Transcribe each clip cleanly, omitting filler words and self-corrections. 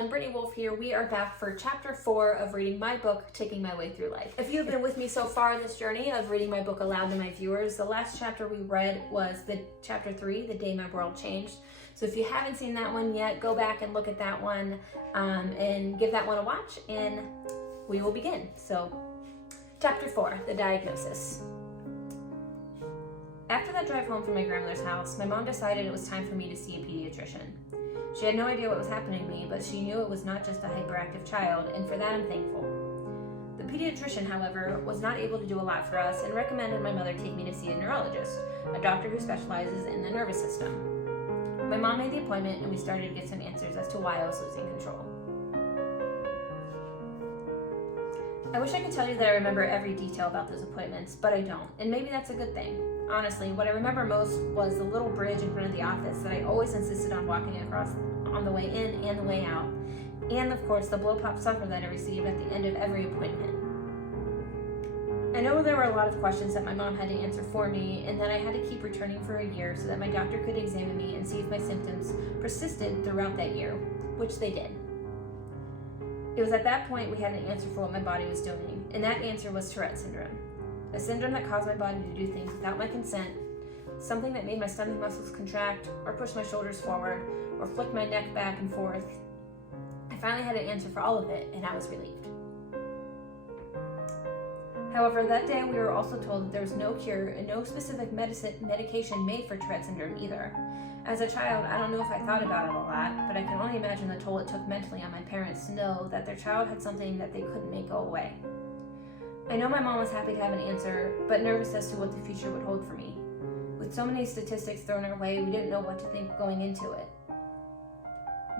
everyone, Brittany Wolf here. We are back for chapter 4 of reading my book, Ticcing My Way Through Life. If you've been with me so far in this journey of reading my book aloud to my viewers, the last chapter we read was chapter 3, The Day My World Changed. So if you haven't seen that one yet, go back and look at that one and give that one a watch, and we will begin. So, chapter 4, The Diagnosis. After that drive home from my grandmother's house, my mom decided it was time for me to see a pediatrician. She had no idea what was happening to me, but she knew it was not just a hyperactive child, and for that I'm thankful. The pediatrician, however, was not able to do a lot for us and recommended my mother take me to see a neurologist, a doctor who specializes in the nervous system. My mom made the appointment, and we started to get some answers as to why I was losing control. I wish I could tell you that I remember every detail about those appointments, but I don't, and maybe that's a good thing. Honestly, what I remember most was the little bridge in front of the office that I always insisted on walking across on the way in and the way out, and of course the blow-pop supper that I received at the end of every appointment. I know there were a lot of questions that my mom had to answer for me, and that I had to keep returning for a year so that my doctor could examine me and see if my symptoms persisted throughout that year, which they did. It was at that point we had an answer for what my body was doing, and that answer was Tourette syndrome. A syndrome that caused my body to do things without my consent, something that made my stomach muscles contract, or push my shoulders forward, or flick my neck back and forth. I finally had an answer for all of it, and I was relieved. However, that day we were also told that there was no cure and no specific medication made for Tourette syndrome either. As a child, I don't know if I thought about it a lot, but I can only imagine the toll it took mentally on my parents to know that their child had something that they couldn't make go away. I know my mom was happy to have an answer, but nervous as to what the future would hold for me. With so many statistics thrown our way, we didn't know what to think going into it.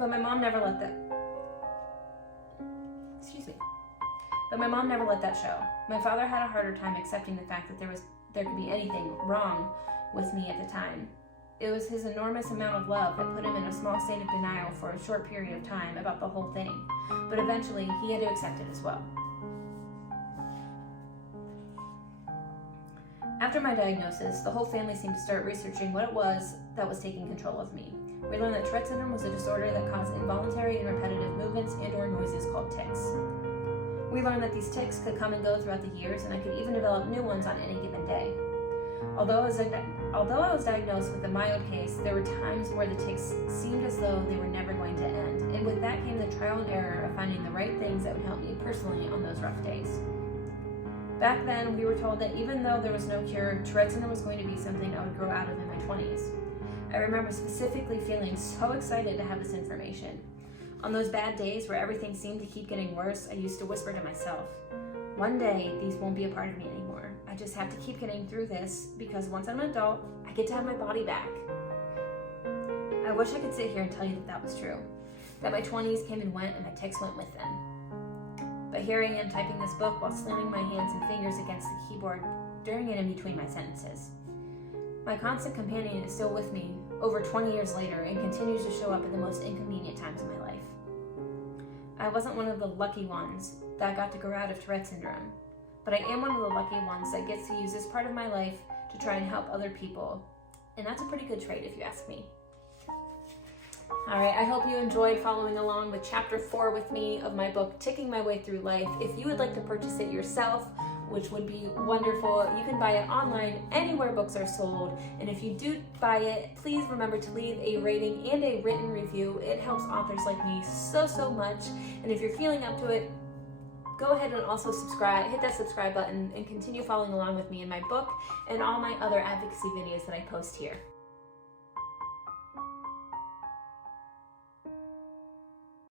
But my mom never let that show. My father had a harder time accepting the fact that there could be anything wrong with me at the time. It was his enormous amount of love that put him in a small state of denial for a short period of time about the whole thing, but eventually he had to accept it as well. After my diagnosis, the whole family seemed to start researching what it was that was taking control of me. We learned that Tourette syndrome was a disorder that caused involuntary and repetitive movements and/or noises called tics. We learned that these tics could come and go throughout the years, and I could even develop new ones on any given day. Although I was diagnosed with a mild case, there were times where the tics seemed as though they were never going to end, and with that came the trial and error of finding the right things that would help me personally on those rough days. Back then, we were told that even though there was no cure, Tourette syndrome was going to be something I would grow out of in my 20s. I remember specifically feeling so excited to have this information. On those bad days where everything seemed to keep getting worse, I used to whisper to myself, one day these won't be a part of me anymore. I just have to keep getting through this, because once I'm an adult, I get to have my body back. I wish I could sit here and tell you that that was true, that my 20s came and went and my tics went with them. But here I am typing this book while slamming my hands and fingers against the keyboard during and in between my sentences. My constant companion is still with me over 20 years later and continues to show up at the most inconvenient times in my life. I wasn't one of the lucky ones that got to grow out of Tourette syndrome, but I am one of the lucky ones that gets to use this part of my life to try and help other people, and that's a pretty good trait if you ask me. Alright, I hope you enjoyed following along with chapter 4 with me of my book, Ticcing My Way Through Life. If you would like to purchase it yourself, which would be wonderful, you can buy it online anywhere books are sold. And if you do buy it, please remember to leave a rating and a written review. It helps authors like me so much. And if you're feeling up to it, go ahead and also subscribe, hit that subscribe button, and continue following along with me in my book and all my other advocacy videos that I post here.